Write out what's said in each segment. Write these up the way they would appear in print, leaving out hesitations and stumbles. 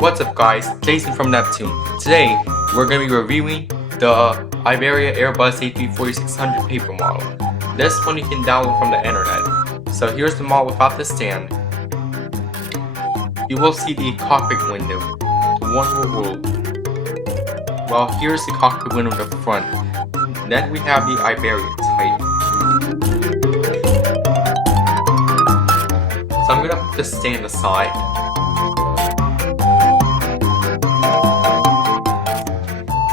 What's up guys, Jason from Neptune. Today, we're going to be reviewing the Iberia Airbus A340-600 paper model. This one you can download from the internet. So here's the model without the stand. You will see the cockpit window, the one world. Well, here's the cockpit window in the front. Then we have the Iberia type. So I'm going to put the stand aside.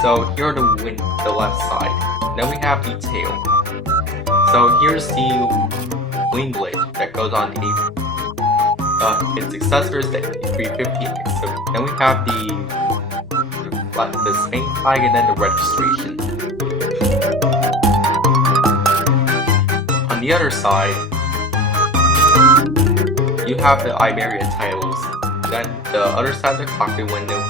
So here are the left side. Then we have the tail. So here's the wing blade that goes on its accessories, the A350. So then we have the Spain flag and then the registration. On the other side, you have the Iberia titles. Then the other side of the cockpit window.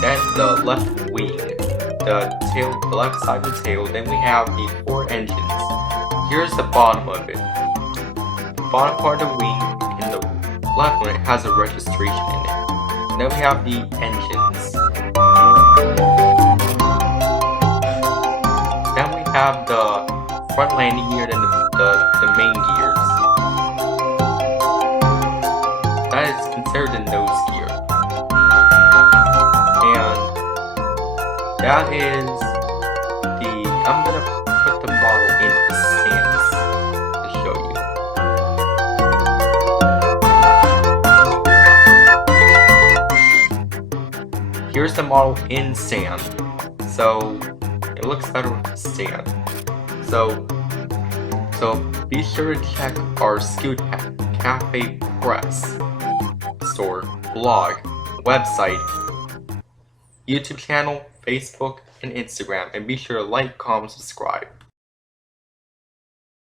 Then the left wing, the left side of the tail. Then we have the 4 engines. Here's the bottom of it. The bottom part of the wing in the left one, it has a registration in it. Then we have the engines. Then we have the front landing gear and the main gears. That is considered the nose gear. That is I'm gonna put the model in the stance to show you. Here's the model in sand. So it looks better with the stand. So be sure to check our Scoot Cafe Press store, blog, website, YouTube channel, Facebook, and Instagram, and be sure to like, comment, subscribe.